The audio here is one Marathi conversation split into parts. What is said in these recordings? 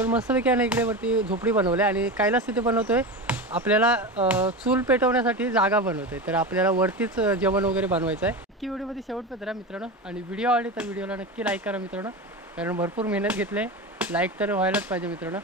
आपण मस्तपैकी आहे ना इकडे वरती झोपडी बनवली आणि कैलास तिथे बनवतोय आपल्याला चूल पेटवण्यासाठी जागा बनवतोय, तर आपल्याला वरतीच जेवण वगैरे बनवायचं आहे. नक्की व्हिडिओमध्ये शेवटपर्यंत राहा मित्रांनो, आणि व्हिडिओ आवडले तर व्हिडिओला नक्की लाईक करा मित्रांनो, कारण भरपूर मेहनत घेतली, लाईक तर व्हायलाच पाहिजे मित्रांनो.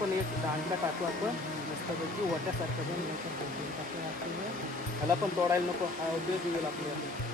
पण एक दांडा टाकू आपण मस्तपैकी वाट्यासारखं त्याला पण तोडायला नको, हा उद्योग येईल आपल्याला.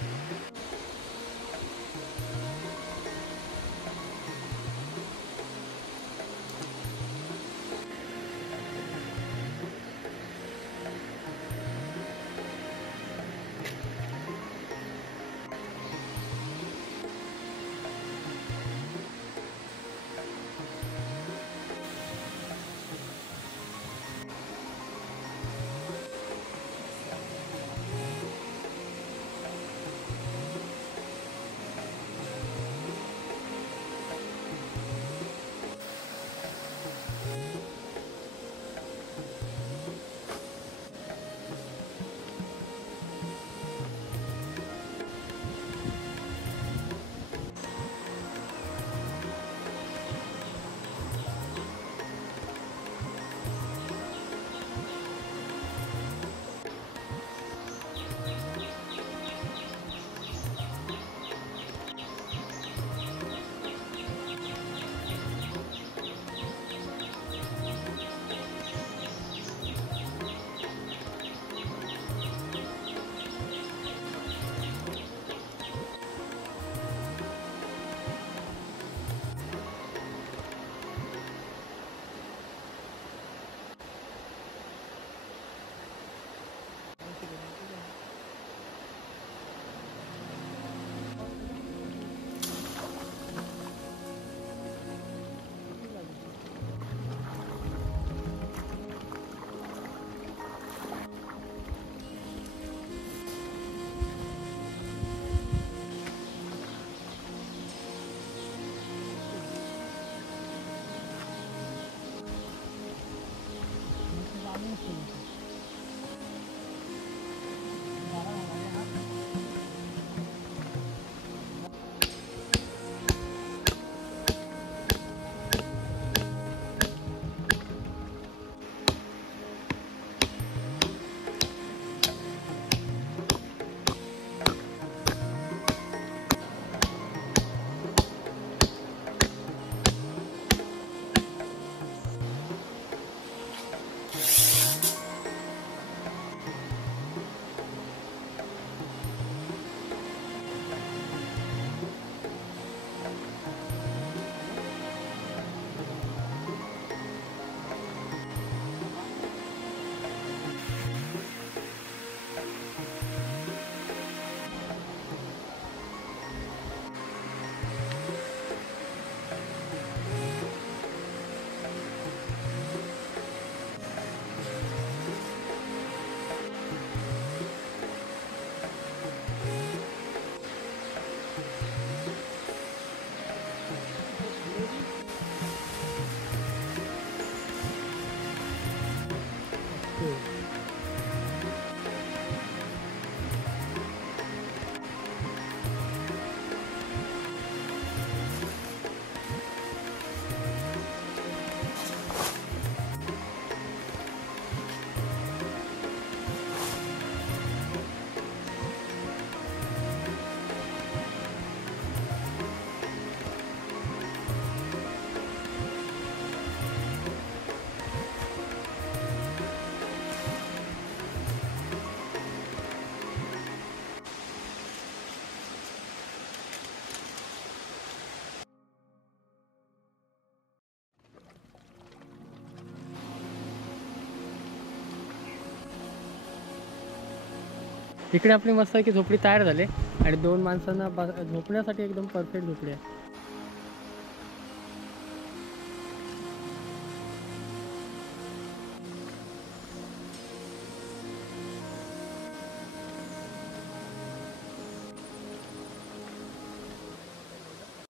इकडे आपली मस्त की झोपडी तयार झाली आणि 2 माणसांना झोपण्यासाठी एकदम परफेक्ट झोपडी आहे.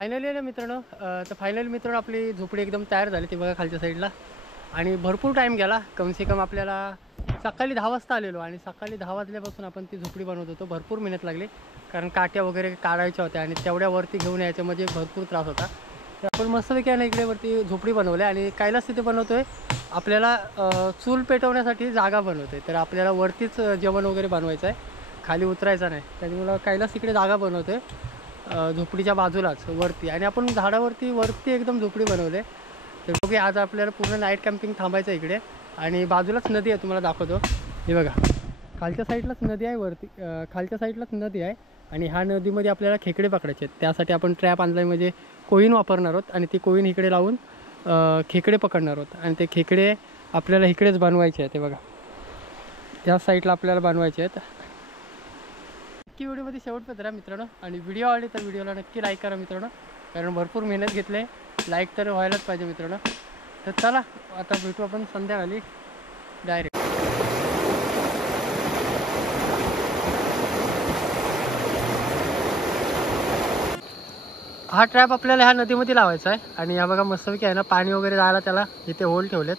फायनली ना मित्रांनो, तर फायनली मित्रांनो आपली झोपडी एकदम तयार झाली ती बघा खालच्या साईडला. आणि भरपूर टाईम गेला, कमसे कम आपल्याला सकाळी 10 वाजता आलेलो आणि सकाळी 10 वाजल्यापासून आपण ती झोपडी बनवत होतो. भरपूर मेहनत लागली कारण काट्या वगैरे काढायच्या होत्या आणि तेवढ्यावरती घेऊन यायचं म्हणजे भरपूर त्रास होता. तर आपण मस्तपैकी आहे ना इकडे वरती झोपडी बनवली आणि कैलास तिथे बनवतो आहे. आपल्याला चूल पेटवण्यासाठी जागा बनवतो आहे. तर आपल्याला वरतीच जेवण वगैरे बनवायचं आहे, खाली उतरायचं नाही. त्याच्यामुळं कैलास इकडे जागा बनवतो आहे झोपडीच्या बाजूलाच वरती. आणि आपण झाडावरती एकदम झोपडी बनवली. तर बघू आज आपल्याला पूर्ण नाईट कॅम्पिंग थांबायचं आहे इकडे. आणि बाजूलाच नदी आहे, तुम्हाला दाखवतो. हे बघा खालच्या साईडलाच नदी आहे, वरती खालच्या साईडलाच नदी आहे. आणि ह्या नदीमध्ये आपल्याला खेकडे पकडायचे आहेत. त्यासाठी आपण ट्रॅप आणला आहे, म्हणजे कोईन वापरणार आहोत आणि ती कोईन इकडे लावून खेकडे पकडणार आहोत. आणि ते खेकडे आपल्याला इकडेच बनवायचे आहेत. ते बघा त्या साईडला आपल्याला बनवायचे आहेत. नक्की व्हिडिओमध्ये शेवटपर्यंत राहा मित्रांनो. आणि व्हिडिओ आवडली तर व्हिडिओला नक्की लाईक करा मित्रांनो, कारण भरपूर मेहनत घेतली आहे. लाईक तर व्हायलाच पाहिजे मित्रांनो. तर चला आता भेटू आपण संध्याकाळी डायरेक्ट. हा ट्रॅप आपल्याला ह्या नदीमध्ये लावायचा आहे. आणि हा बघा मस्तपैकी आहे ना, पाणी वगैरे जायला त्याला इथे होल ठेवलेत.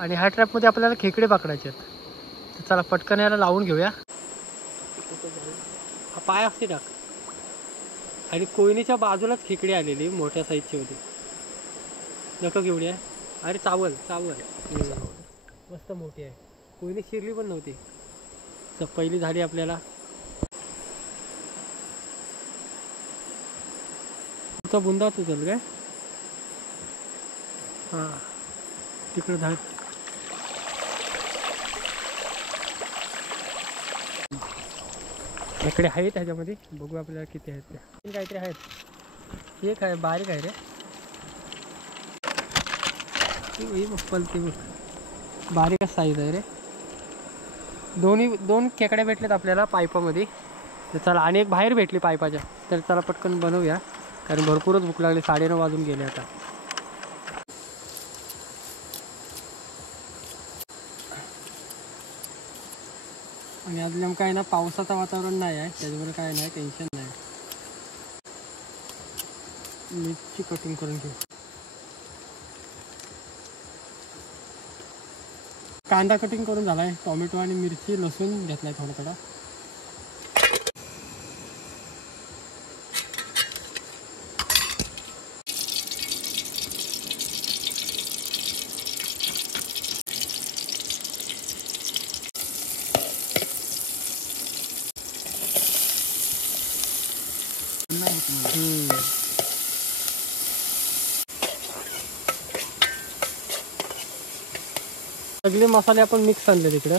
आणि ह्या ट्रॅपमध्ये आपल्याला खेकडे पकडायचे आहेत. तर चला पटकन याला लावून घेऊया. हा पाय असते टाक. आणि कोयनीच्या बाजूलाच खेकडी आलेली मोठ्या साईजची होती. नको केवढी आहे, अरे चावल मस्त मोठी आहे. कोयनी शिरली पण नव्हती. तर पहिली झाडी आपल्याला तुझा बुंदा तुझल काय. हां तिकडं झाड. खेकडे आहेत ह्याच्यामध्ये, बघू आपल्याला किती आहेत. त्या काहीतरी आहेत. एक आहे बारीक आहे रे, पलते बघ, बारीकच साईज आहे रे. दोन खेकड्या भेटलेत आपल्याला पाईपामध्ये. तर चला आणि एक बाहेर भेटली पाईपाच्या. तर चला पटकन बनवूया, कारण भरपूरच भूक लागली. 9:30 वाजून गेले आता. आणि आज नेमकं आहे ना पावसाचं वातावरण नाही आहे, त्याच्यामुळे काय नाही टेन्शन नाही. मिरची कटिंग करून घेऊ. कांदा कटिंग करून झाला आहे. टोमॅटो आणि मिरची लसूण घेतला आहे थोडा थोडा. सगळे मसाले आपण मिक्स आणले तिकडं.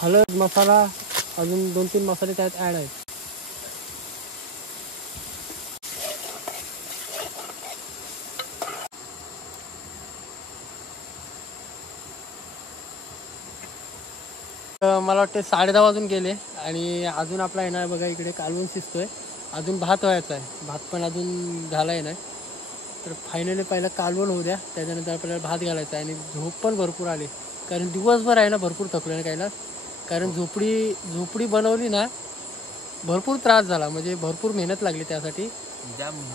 हळद मसाला अजून 2-3 मसाले त्यात ॲड आहेत. मला वाटते 10:30 वाजून गेले. आणि अजून आपला आहे ना बघा इकडे कालवून शिजतोय. अजून भात व्हायचा आहे, भात पण अजून झाला आहे नाही. तर फायनली पहिला कालवण होऊ द्या, त्याच्यानंतर आपल्याला भात घालायचा आहे. आणि झोप पण भरपूर आली, कारण दिवसभर आहे ना भरपूर थकलो आहे कायला. कारण झोपडी बनवली ना, भरपूर त्रास झाला, म्हणजे भरपूर मेहनत लागली त्यासाठी.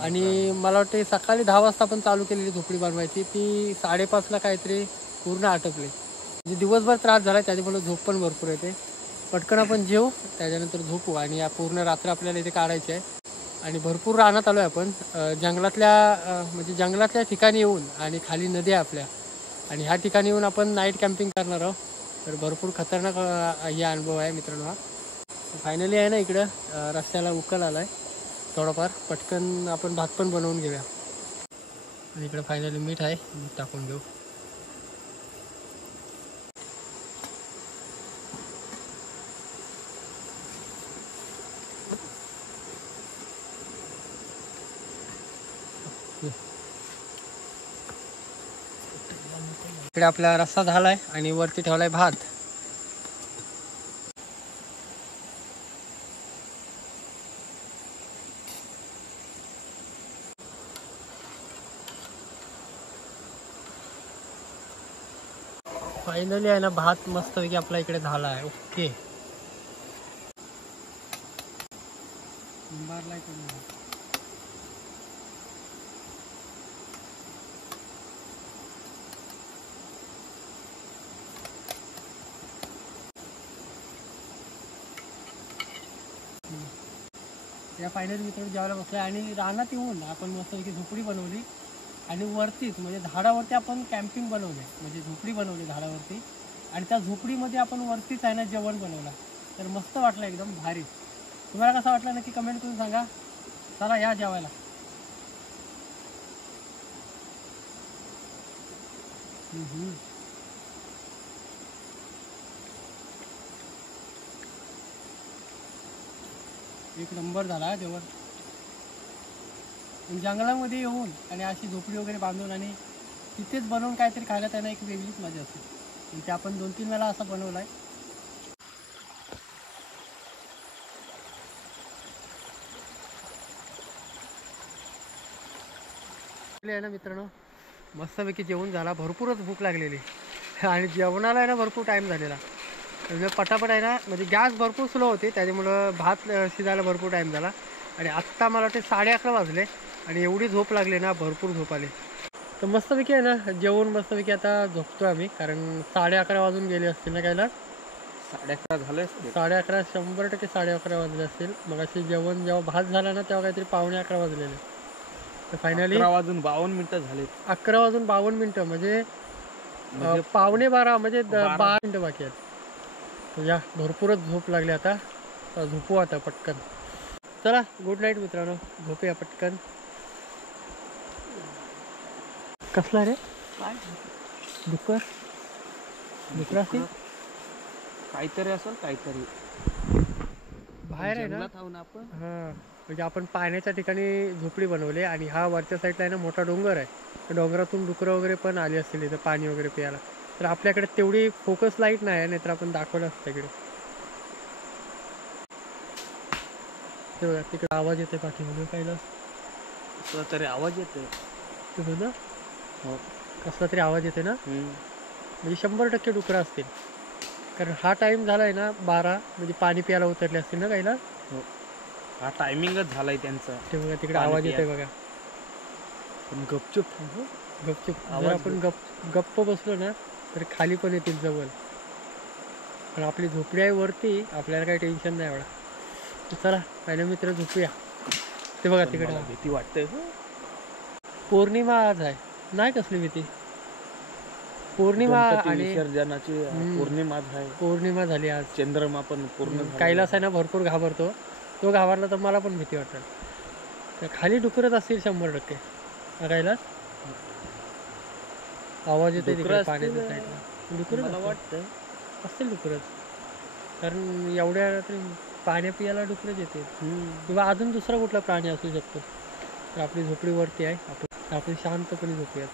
आणि मला वाटते सकाळी 10 वाजता आपण चालू केलेली झोपडी बनवायची, ती 5:30ला काहीतरी पूर्ण आटपली. म्हणजे दिवसभर त्रास झाला, त्याच्यामुळे झोप पण भरपूर येते. पटकन आपण जेवू, त्याच्यानंतर झोपू. आणि या पूर्ण रात्र आपल्याला इथे काढायची आहे. आणि भरपूर रानात आलो आहे आपण, जंगलातल्या ठिकाणी येऊन. आणि खाली नदी आहे आपल्या, आणि ह्या ठिकाणी येऊन आपण नाईट कॅम्पिंग करणार आहोत. तर भरपूर खतरनाक हे अनुभव आहे मित्रांनो हा. फायनली आहे ना इकडं रस्त्याला उकल आला आहे थोडाफार. पटकन आपण भात पण बनवून घेऊया. आणि इकडं फायनली मीठ आहे, मीठ टाकून घेऊ. इकडे आपला रस्सा झाला आहे आणि वरती ठेवला आहे भात. फायनली आहे ना भात मस्तपैकी आपला इकडे झाला आहे. ओके. या फायनली मित्रांनो जेवायला बसलो आणि रानात येऊन आपण मस्तपैकी झोपडी बनवली आणि वरतीच म्हणजे झाडावरती आपण कॅम्पिंग बनवले, म्हणजे झोपडी बनवली झाडावरती आणि त्या झोपडीमध्ये आपण वरतीच आहे ना जेवण बनवलं. तर मस्त वाटलं, एकदम भारी. तुम्हाला कसं वाटलं नक्की कमेंट करून सांगा. चला या जेवायला. एक नंबर झाला जेवण. जंगलामध्ये येऊन आणि अशी झोपडी वगैरे बांधून आणि तिथेच बनवून काहीतरी खायला त्यांना एक वेगळीच मजा असते. ते आपण 2-3 वेळा असा बनवला आहे. आहे ना मित्रांनो मस्तपैकी जेवण झाला, भरपूरच भूक लागलेली आणि जेवणाला आहे ना भरपूर टाईम झालेला. म्हणजे पटापट आहे ना, म्हणजे गॅस भरपूर स्लो होते त्याच्यामुळं भात शिजायला भरपूर टाईम झाला. आणि आत्ता मला वाटते 11:30 वाजले आणि एवढी झोप लागली ना, भरपूर झोप आली. तर मस्तपैकी आहे ना जेवण मस्तपैकी आता झोपतो आम्ही, कारण 11:30 वाजून गेले असतील ना कायला. 11:30 झाले असते. 11:30 100% 11:30 वाजले असतील. मग असे जेवण जेव्हा भात झाला ना तेव्हा काहीतरी 11:15 वाजलेले. तर फायनली 11:52 झाले. 11:52 म्हणजे 11:15 म्हणजे 12 मिनटं बाकी आहेत. तर या भरपूरच झोप लागली आता. झोपू आता पटकन. चला गुड नाईट मित्रांनो, झोपूया पटकन. कसला रे डुक्कर? डुकर असेल काहीतरी असेल, काहीतरी बाहेर आहे ना. आपण. हां म्हणजे आपण पाण्याच्या ठिकाणी झोपडी बनवली आणि हा वरच्या साईडला आहे ना मोठा डोंगर आहे. त्या डोंगरातून डुकरं वगैरे पण आली असतील इथं पाणी वगैरे प्यायला. तर आपल्याकडे तेवढी फोकस लाईट नाही आहे, नाहीतर आपण दाखवलं असतं इकडे. ते बघा तिकडे आवाज येते पाठीमध्ये पहिला तरी आवाज येतोय. तुझं ना हो कसला तरी आवाज येते ना, म्हणजे 100% डुकरं असतील. कारण हा टाईम झाला आहे ना 12, म्हणजे पाणी प्यायला उतरले असतील ना काहीला. हा टायमिंगच झालाय त्यांचा. ते बघा तिकडे आवाज येतोय बघा. पण गपचूप गपचूप जर आपण गप्प बसलो ना तर खाली पण येतील जवळ. पण आपली झोपडी आहे वरती, आपल्याला काही टेन्शन नाही एवढा. तर चला पहिले मित्र झोपूया. ते बघा तिकडे भीती वाटते. पौर्णिमा आज आहे. नाही कसली भीती. पौर्णिमा आणि विसर्जनाची पौर्णिमा आहे. पौर्णिमा झाली आज. चंद्रमा पण पूर्ण कैलास आहे ना भरपूर घाबरतो. तो घाबरला तर मला पण भीती वाटेल. तर खाली डुकरच असतील 100%. कैलास आवाज येतोय तिकडे पाण्याच्या साईडला. डुकर मला वाटतं असतील डुकरच, कारण एवढ्या तरी पाण्या पियाला डुकरच येते. किंवा अजून दुसरा कुठला प्राणी असू शकतो. तर आपली झोपडी वरती आहे, आपण शांतपणे झोपूया.